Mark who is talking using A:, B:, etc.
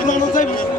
A: 今の全部